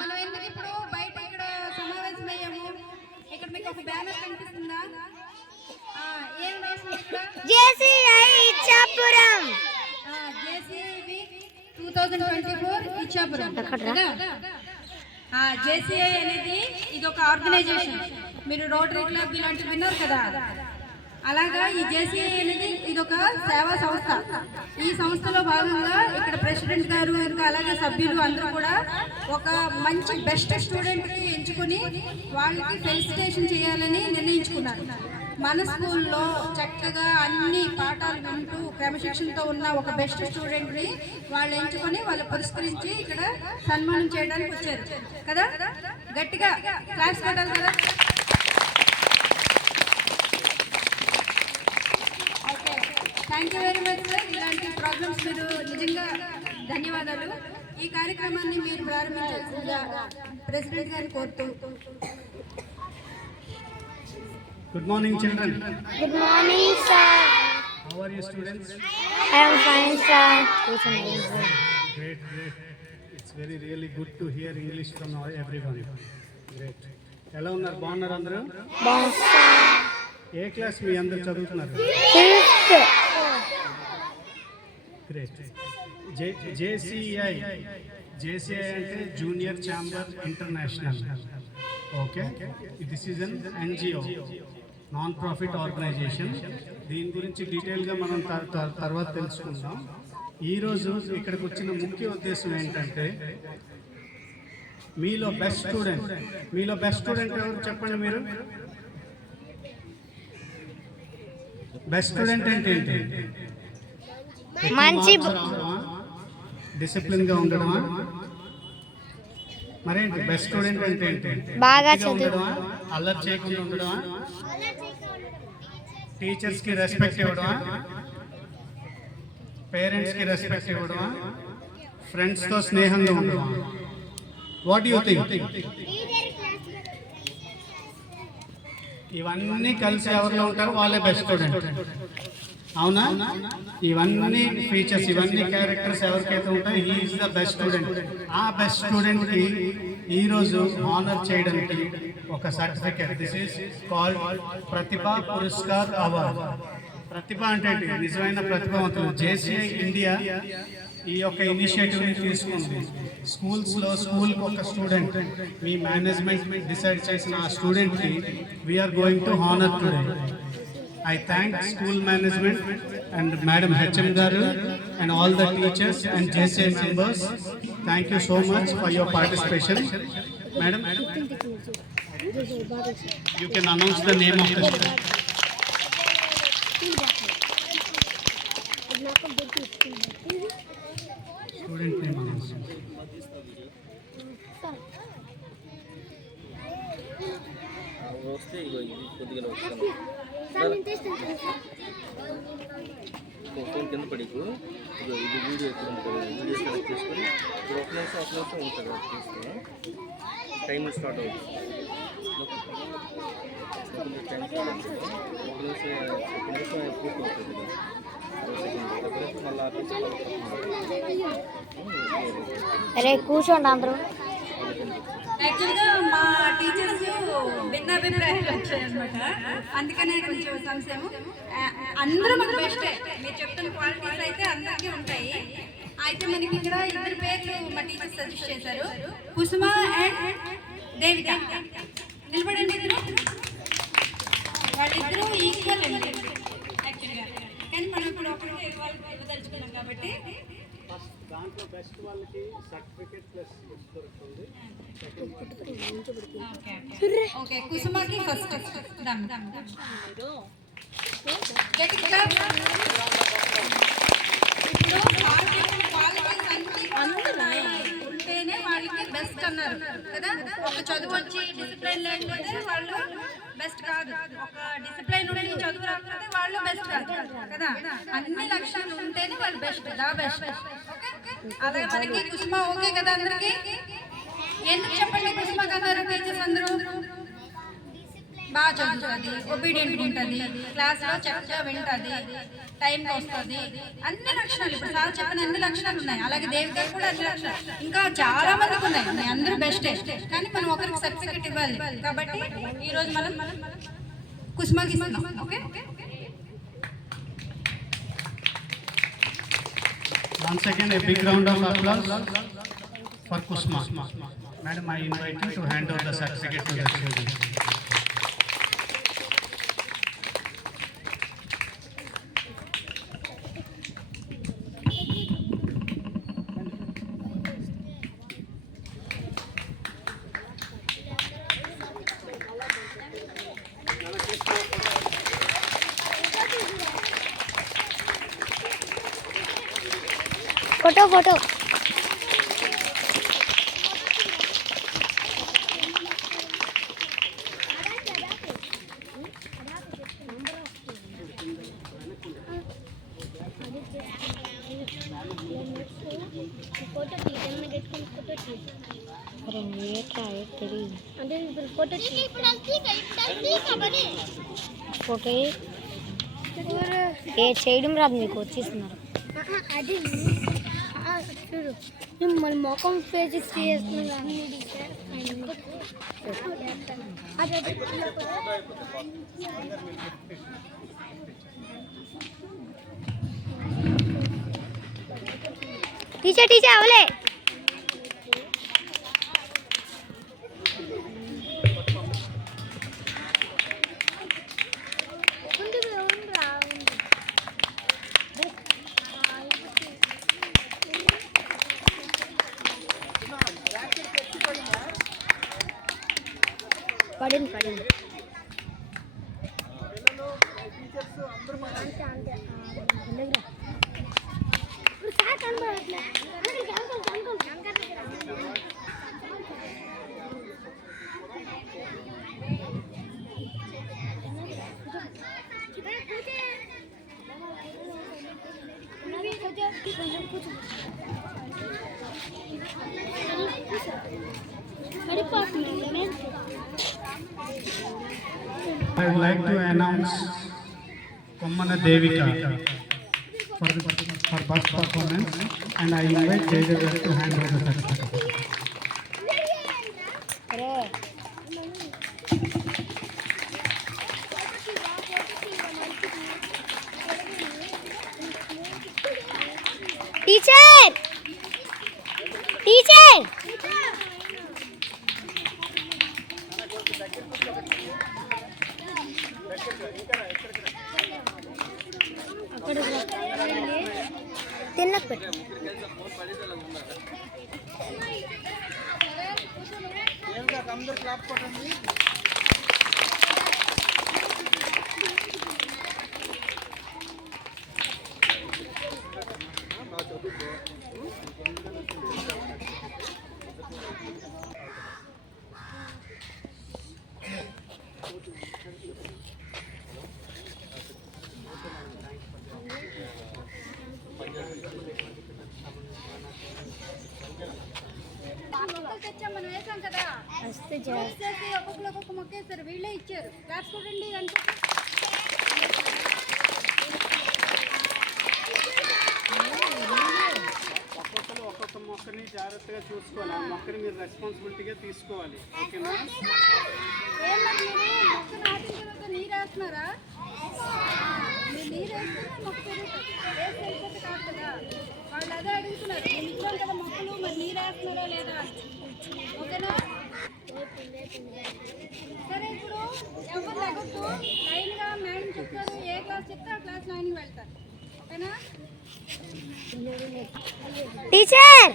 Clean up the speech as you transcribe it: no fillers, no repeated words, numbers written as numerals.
మనం ఎందుకు ఇప్పుడు బయట ఇక్కడ సమావేశమయ్యాము? ఇక్కడ మీకు ఒక బ్యానర్ కనిపిస్తుందా? ఏం రాసింది ఇక్కడ? JCI Ichchapuram. JCI 2024 Ichchapuram. JCI అనేది ఇది ఒక ఆర్గనైజేషన్. మీరు రోటరీ క్లబ్ ఇలాంటివి విన్నారు కదా, అలాగా ఈ జేసీఐ అనేది ఇది ఒక సేవా సంస్థ. ఈ సంస్థలో భాగంగా ఇక్కడ ప్రెసిడెంట్ గారు ఇంకా అలాగే సభ్యులు అందరూ కూడా ఒక మంచి బెస్ట్ స్టూడెంట్ని ఎంచుకొని వాళ్ళకి ఫెలిసిటేషన్ చేయాలని నిర్ణయించుకున్నారు. మన స్కూల్లో చక్కగా అన్ని పాఠాలు వింటూ క్రమశిక్షణతో ఉన్న ఒక బెస్ట్ స్టూడెంట్ని వాళ్ళు ఎంచుకొని వాళ్ళు పురస్కరించి ఇక్కడ సన్మానం చేయడానికి వచ్చారు కదా. గట్టిగా క్లాస్ పెట్టాలి కదా. Thank you very much sir. ఇలాంటి ప్రోగ్రామ్స్ మీరు నిజంగా ధన్యవాదాలు. ఈ కార్యక్రమాన్ని మీరు ప్రారంభించాల్సిందిగా ప్రెసిడెంట్ గారిని కోరుతూ. Good morning, children. Good morning, sir. How are you, students? I am fine, sir. Great. It's really good to hear English from everyone. Great. ఎలా ఉన్నారు? బాగున్నారు అందరూ? ఏ క్లాస్ మీ అందరు చదువుతున్నారు? గ్రేట్. జేసీఐ అంటే junior chamber international. Okay, this is an NGO, non profit organization. దీని గురించి డీటెయిల్గా మనం తర్వాత తెలుసుకుందాం. ఈరోజు ఇక్కడికి వచ్చిన ముఖ్య ఉద్దేశం ఏంటంటే మీలో బెస్ట్ స్టూడెంట్ ఎవరు చెప్పండి మీరు? బెస్ట్ స్టూడెంట్ అంటే ఏంటి? మంచి డిసిప్లిన్ గా ఉండడమా? మరేంటి బెస్ట్ స్టూడెంట్ అంటే ఏంటి? బాగా చదవడమా, అల్లరి చేయకుండా ఉండడమా, టీచర్స్ కి రెస్పెక్ట్ ఇవ్వడమా, పేరెంట్స్ కి రెస్పెక్ట్ ఇవ్వడమా, ఫ్రెండ్స్ తో స్నేహంగా ఉండడమా? What you think? ఇవన్నీ కలిసి ఎవరిలో ఉంటారో వాళ్ళే బెస్ట్ స్టూడెంట్. అవునా? ఇవన్నీ ఫీచర్స్, ఇవన్నీ క్యారెక్టర్స్ ఎవరికైతే ఉంటాయో he is the best student. ఆ బెస్ట్ స్టూడెంట్కి ఈరోజు ఆనర్ చేయడానికి ఒక certificate, this is called Pratibha Puraskar award. ప్రతిభ అంటే నిజమైన ప్రతిభావంతులు. జేసీఐ ఇండియా ఈ యొక్క ఇనిషియేటివ్ని తీసుకుంది. స్కూల్కి ఒక స్టూడెంట్, మీ మేనేజ్మెంట్ డిసైడ్ చేసిన ఆ స్టూడెంట్కి we're going to honour today. I thank school management and Madam HM Garu and all the teachers and JCI members. Thank you so much for your participation. Madam, you can announce the name of the student. Student name announce. Phone కింద పడికు ఇది video ఎక్కడ ఉంటుంది, video select చేసుకొని ఇప్పుడు ఒక నిమిషం ఉంటుంది. అది తీసుకుని టైం స్టార్ట్ అవుతుంది. టైం స్టార్ట్ అవుతుంది. ఒక నిమిషం పూర్తి అవుతుంది. మళ్ళీ ఆపేసి అరే కూర్చోండి అందరూ. యాక్చువల్గా మా టీచర్స్ భిన్నాభిప్రాయాలు వచ్చాయన్నమాట, అందుకనే కొంచెం సంశయం. అందరూ మనకు బెస్టే, మీరు చెప్తున్న క్వాలిటీస్ అయితే అందరికీ ఉంటాయి. అయితే మనకి ఇక్కడ ఇద్దరు పేర్లు మా టీచర్స్ సజెస్ట్ చేశారు, కుసుమ అండ్ దేవిక. నిలబడండి ఇద్దరు. వాళ్ళిద్దరూ ఈక్వల్ అండి యాక్చువల్గా, కానీ మనం ఇప్పుడు ఒకరికి ఇవ్వదలుచుకున్నాం కాబట్టి దాంట్లో బెస్ట్ వాళ్ళకి సర్టిఫికేట్ ప్లస్ దొరుకుతుంది. ఓకే, కుసుమకి ఫస్ట్ ఉంటేనే వాళ్ళకి బెస్ట్ అన్నారు కదా. ఒక చదువు వచ్చి డిసిప్లైన్ లేకపోతే వాళ్ళు బెస్ట్ కాదు, ఒక డిసిప్లైన్ ఉండి చదువు రాకపోతే వాళ్ళు బెస్ట్ కాదు కదా. అన్ని లక్షణాలు ఉంటేనే వాళ్ళు బెస్ట్, దా బెస్ట్. అలాగే మనకి కుసుమ ఓకే కదా అందరికి? ఎందుకు చెప్పండి కుసుమకి అన్నారు టీచర్స్ అందరూ? బాగా చదువుతుంది, ఒబీడియంట్ ఉంటుంది, క్లాస్లో చక్కగా వింటుంది, టైంకి వస్తుంది. అన్ని లక్షణాలు ఇప్పుడు సార్ చెప్పిన అన్ని లక్షణాలు ఉన్నాయి. అలాగే దేవిక కూడా అన్ని లక్షణాలు ఇంకా చాలా మందికి ఉన్నాయి. అందరూ బెస్టే, కానీ మనం ఒకరికి సర్టిఫికెట్ ఇవ్వాలి. కాబట్టి ఈరోజు మనం కుసుమకి ఇస్తున్నాం. Okay, once again a big round of applause for Kusma. Madam, I invite you to hand over the certificate to the students. Photo photo अरे ये क्या है तेरी फोटो फोटो ఏ చేయడం రాదు మీకు వచ్చేస్తున్నారు. అది చూడు మన ముఖం పేజ్ చేస్తున్నాను. టీచర్ టీచర్ అవలే పడింది పడింది I would like to announce Kommana Devika for bus performance, and I invite Jaydev to hand over the certificate. Teacher teacher తిన్నకు పెట్టు. మనం వేసాం కదా, ఒక్కొక్కరు ఒక్కొక్క మొక్క వేస్తారు. వీళ్ళే ఇచ్చారు. క్లాస్ చూడండి అంటే ఒక్కొక్కరు ఒక్కొక్క మొక్కని జాగ్రత్తగా చూసుకోవాలి. ఆ మొక్కని మీరు రెస్పాన్సిబిలిటీగా తీసుకోవాలి. ఓకేనా? ఏమన్నా మీరు మొక్క నాటిన తర్వాత నీరు వేస్తున్నారా? మీరు నీరు వేస్తే మొక్క పెరుగుతుంది. వేసి వెళ్ళిపోతే కాదు కదా. వాళ్ళు అదే అడుగుతున్నారు, మేము ఇచ్చాం కదా మొక్కలు, మరి నీరు వేస్తున్నారా లేదా? ఓకేనా? సరే, ఇప్పుడు ఎవరు లెగొద్దు. లైన్గా మేడం చెప్తారు, ఏ క్లాస్ చెప్తే ఆ క్లాస్ లైన్కి వెళ్తారు. ఓకేనా? టీచర్